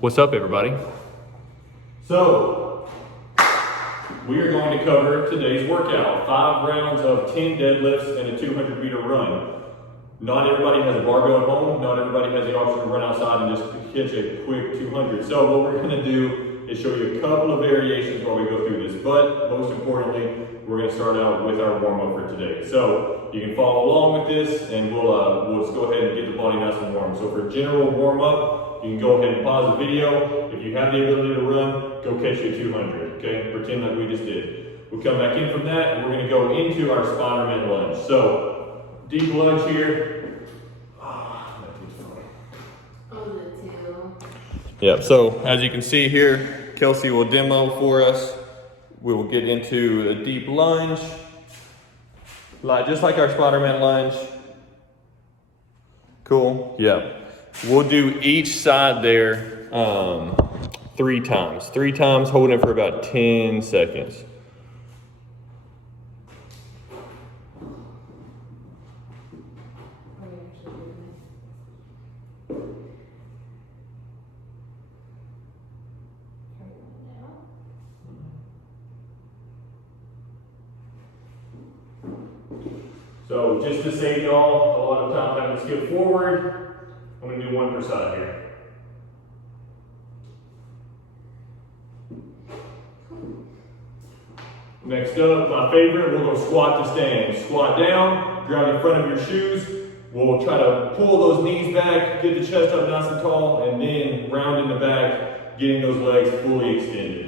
What's up, everybody? So, we are going to cover today's workout. 5 rounds of 10 deadlifts and a 200-meter run. Not everybody has a barbell at home. Not everybody has the option to run outside and just catch a quick 200. So what we're going to do is show you a couple of variations while we go through this. But most importantly, we're going to start out with our warm-up for today. So you can follow along with this, and we'll just go ahead and get the body nice and warm. So for general warm-up, you can go ahead and pause the video. If you have the ability to run, go catch your 200, okay? Pretend like we just did. We come back in from that, and we're gonna go into our Spider-Man lunge. So, deep lunge here. Yep, so as you can see here, Kelsey will demo for us. We will get into a deep lunge, just like our Spider-Man lunge. Cool, yeah. We'll do each side there 3 times. 3 times, holding it for about 10 seconds. So just to save y'all a lot of time having to skip forward, I'm going to do 1 per side here. Next up, my favorite, we'll go squat to stand. Squat down, ground in front of your shoes. We'll try to pull those knees back, get the chest up nice and tall, and then round in the back, getting those legs fully extended.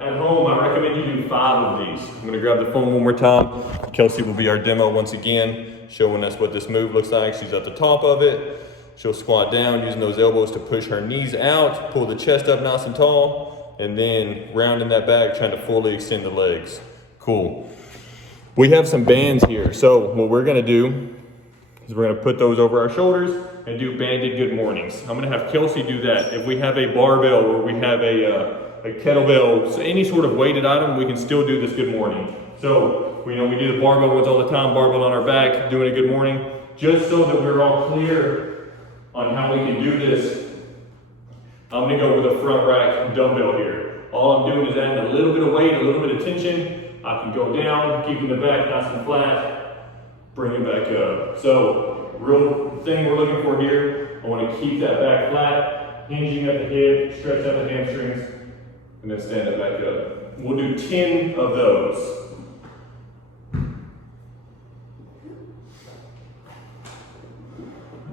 At home, I recommend you do 5 of these. I'm gonna grab the phone one more time. Kelsey will be our demo once again, showing us what this move looks like. She's at the top of it. She'll squat down using those elbows to push her knees out, pull the chest up nice and tall, and then rounding that back, trying to fully extend the legs. Cool. We have some bands here. So what we're gonna do is we're gonna put those over our shoulders and do banded good mornings. I'm gonna have Kelsey do that. If we have a barbell or we have a kettlebell, so any sort of weighted item, we can still do this good morning. So, we do the barbell ones all the time, barbell on our back, doing a good morning. Just so that we're all clear on how we can do this, I'm gonna go with a front rack dumbbell here. All I'm doing is adding a little bit of weight, a little bit of tension. I can go down, keeping the back nice and flat, bring it back up. So, real thing we're looking for here, I wanna keep that back flat, hinging at the hip, stretch out the hamstrings, and then stand it back up. We'll do 10 of those.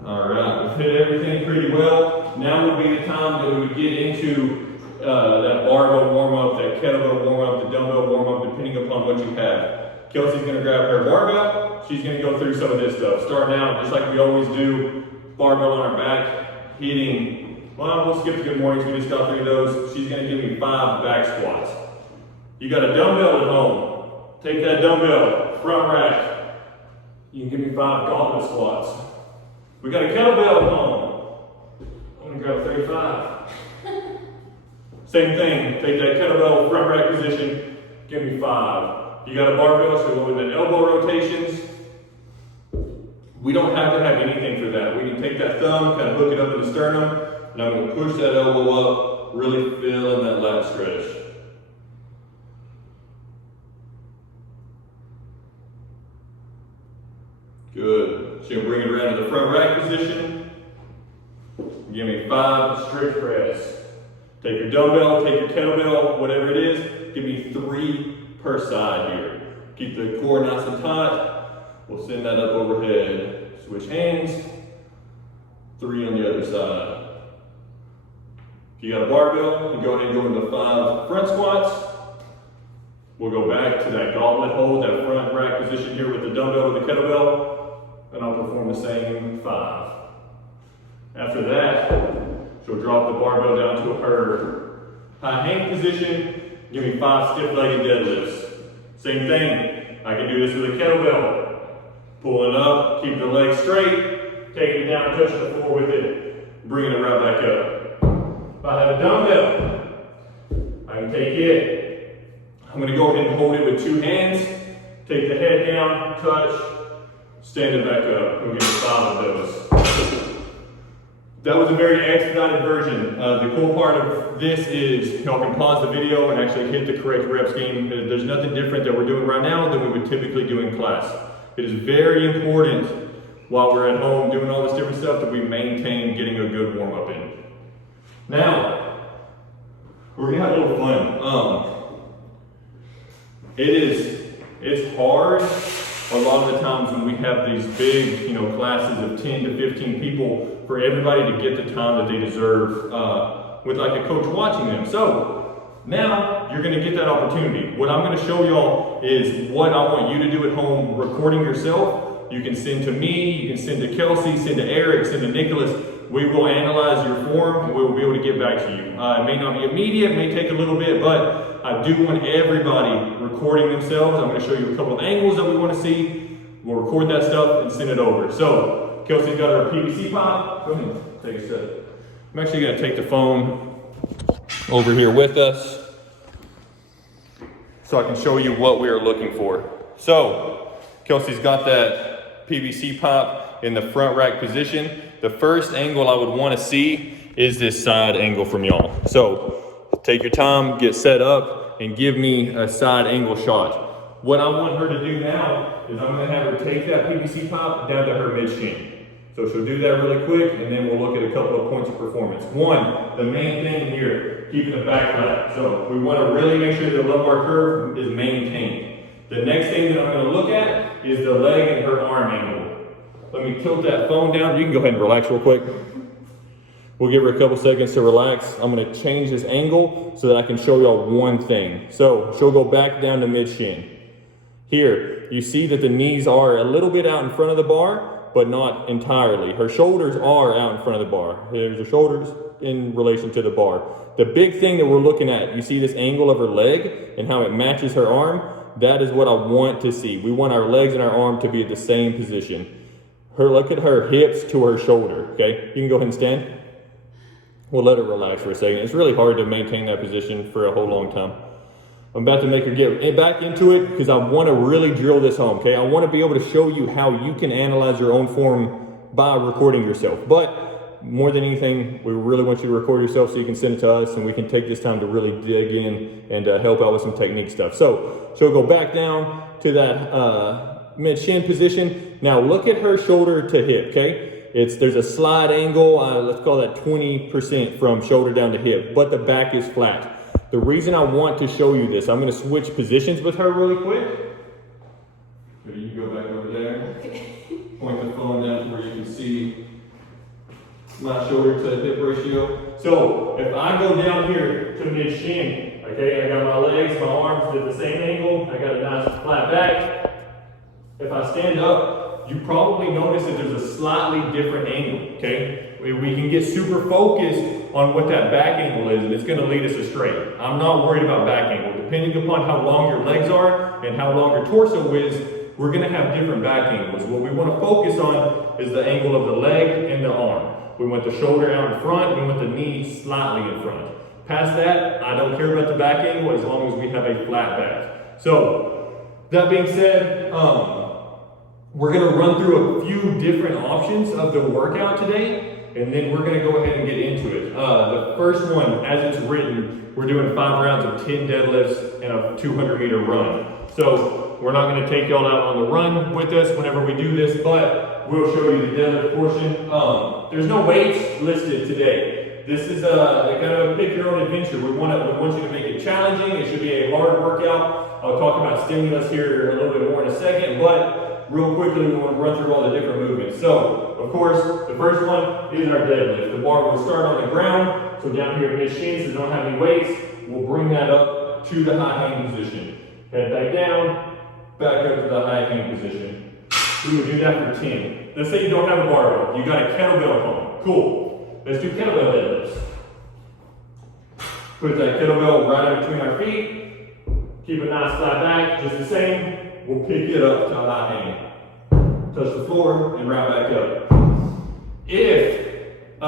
All right, we've hit everything pretty well. Now would be the time that we would get into that barbell warm-up, that kettlebell warm-up, the dumbbell warm-up, depending upon what you have. Kelsey's gonna grab her barbell. She's gonna go through some of this stuff. Starting out, just like we always do, barbell on our back, hitting. Well, we'll skip the good mornings, we just got 3 of those. She's gonna give me 5 back squats. You got a dumbbell at home. Take that dumbbell, front rack. You can give me 5 gauntlet squats. We got a kettlebell at home. I'm gonna grab 35. Same thing, take that kettlebell, front rack position, give me 5. You got a barbell, so we'll do the elbow rotations. We don't have to have anything for that. We can take that thumb, kind of hook it up in the sternum, and I'm going to push that elbow up, really feeling that lat stretch. Good. So you'll bring it around to the front rack position. Give me 5 strict press. Take your dumbbell, take your kettlebell, whatever it is, give me 3 per side here. Keep the core nice and tight. We'll send that up overhead. Switch hands. 3 on the other side. If you got a barbell, you go ahead and go into 5 front squats. We'll go back to that gauntlet hold, that front rack position here with the dumbbell or the kettlebell, and I'll perform the same 5. After that, she'll drop the barbell down to her high hang position, give me 5 stiff-legged deadlifts. Same thing, I can do this with a kettlebell. Pull it up, keep the legs straight, take it down, touch the floor with it, bringing it right back up. If I have a dumbbell, I can take it. I'm going to go ahead and hold it with 2 hands, Take the head down, touch, stand it back up. We'll get 5 of those. That was a very expedited version. The cool part of this is y'all can pause the video and actually hit the correct rep scheme. There's nothing different that we're doing right now than we would typically do in class. It is very important while we're at home doing all this different stuff that we maintain getting a good warm up in. Now, we're gonna have a little fun. It's hard a lot of the times when we have these big, classes of 10 to 15 people for everybody to get the time that they deserve with like a coach watching them. So now you're gonna get that opportunity. What I'm gonna show y'all is what I want you to do at home, recording yourself. You can send to me, you can send to Kelsey, send to Eric, send to Nicholas. We will analyze your form and we will be able to get back to you. It may not be immediate, it may take a little bit, but I do want everybody recording themselves. I'm gonna show you a couple of angles that we wanna see. We'll record that stuff and send it over. So, Kelsey's got her PVC pipe. Go ahead, take a sip. I'm actually gonna take the phone over here with us so I can show you what we are looking for. So, Kelsey's got that PVC pipe in the front rack position. The first angle I would want to see is this side angle from y'all. So take your time, get set up, and give me a side angle shot. What I want her to do now is I'm going to have her take that PVC pipe down to her mid shin. So she'll do that really quick, and then we'll look at a couple of points of performance. One, the main thing here, keeping the back flat. So we want to really make sure the lumbar curve is maintained. The next thing that I'm going to look at is the leg and her arm angle. Let me tilt that phone down. You can go ahead and relax real quick. We'll give her a couple seconds to relax. I'm going to change this angle so that I can show y'all one thing. So she'll go back down to mid shin. Here, you see that the knees are a little bit out in front of the bar, but not entirely. Her shoulders are out in front of the bar. Here's her shoulders in relation to the bar. The big thing that we're looking at, you see this angle of her leg and how it matches her arm? That is what I want to see. We want our legs and our arm to be at the same position. Look at her hips to her shoulder, okay? You can go ahead and stand. We'll let her relax for a second. It's really hard to maintain that position for a whole long time. I'm about to make her get back into it because I want to really drill this home, okay? I want to be able to show you how you can analyze your own form by recording yourself. But more than anything, we really want you to record yourself so you can send it to us and we can take this time to really dig in and help out with some technique stuff. So she'll go back down to that mid shin position. Now look at her shoulder to hip, okay? There's a slide angle, let's call that 20% from shoulder down to hip, but the back is flat. The reason I want to show you this, I'm going to switch positions with her really quick. So you can go back over there. Point the phone down to where you can see my shoulder to hip ratio. So if I go down here to mid shin, okay, I got my legs, my arms at the same angle, I got a nice flat back. If I stand up, you probably notice that there's a slightly different angle, okay? We can get super focused on what that back angle is and it's gonna lead us astray. I'm not worried about back angle. Depending upon how long your legs are and how long your torso is, we're gonna have different back angles. What we wanna focus on is the angle of the leg and the arm. We want the shoulder out in front, we want the knee slightly in front. Past that, I don't care about the back angle as long as we have a flat back. So, that being said, we're gonna run through a few different options of the workout today, and then we're gonna go ahead and get into it. The first one, as it's written, we're doing 5 rounds of 10 deadlifts and a 200-meter run. So we're not gonna take y'all out on the run with us whenever we do this, but we'll show you the deadlift portion. There's no weights listed today. This is a kind of a pick your own adventure. We want you to make it challenging. It should be a hard workout. I'll talk about stimulus here a little bit more in a second, but real quickly, we want to run through all the different movements. So, of course, the first one is our deadlift. The bar will start on the ground. So down here at mid shins, we don't have any weights. We'll bring that up to the high hang position. Head back down, back up to the high hang position. We will do that for 10. Let's say you don't have a barbell. You got a kettlebell at home. Cool. Let's do kettlebell deadlifts. Put that kettlebell right in between our feet. Keep a nice flat back, just the same. We'll pick it up to a high hang. Touch the floor and right back up.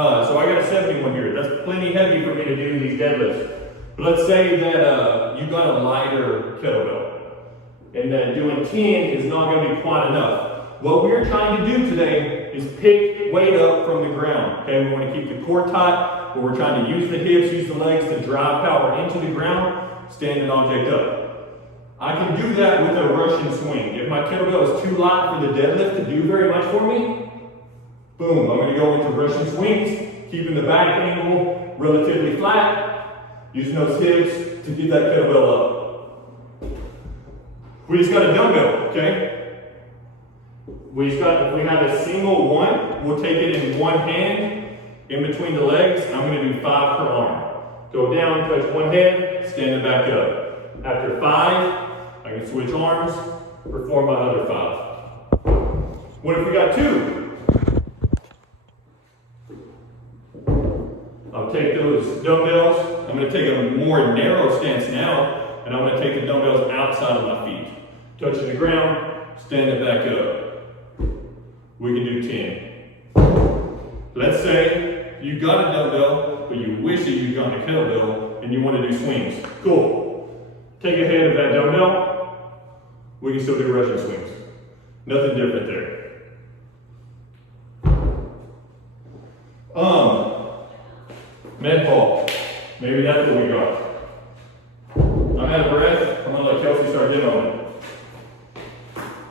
So I got a 71 here. That's plenty heavy for me to do these deadlifts. But let's say that you got a lighter kettlebell. and that doing 10 is not going to be quite enough. What we're trying to do today is pick weight up from the ground. Okay, we want to keep the core tight, but we're trying to use the hips, use the legs to drive power into the ground, stand an object up. I can do that with a Russian swing. If my kettlebell is too light for the deadlift to do very much for me, boom, I'm going to go into Russian swings, keeping the back angle relatively flat, using those hips to get that kettlebell up. We just got a dumbbell, okay? If we have a single one, we'll take it in one hand, in between the legs. I'm going to do 5 per arm. Go down, touch one hand, stand it back up. After 5, I can switch arms, perform my other 5. What if we got 2? I'll take those dumbbells. I'm going to take a more narrow stance now, and I'm going to take the dumbbells outside of my feet. Touching the ground, stand it back up. We can do 10. Let's say you got a dumbbell, but you wish that you got a kettlebell, and you want to do swings. Cool. Take a hand of that dumbbell. We can still do Russian swings. Nothing different there. Med ball. Maybe that's what we got. I'm out of breath.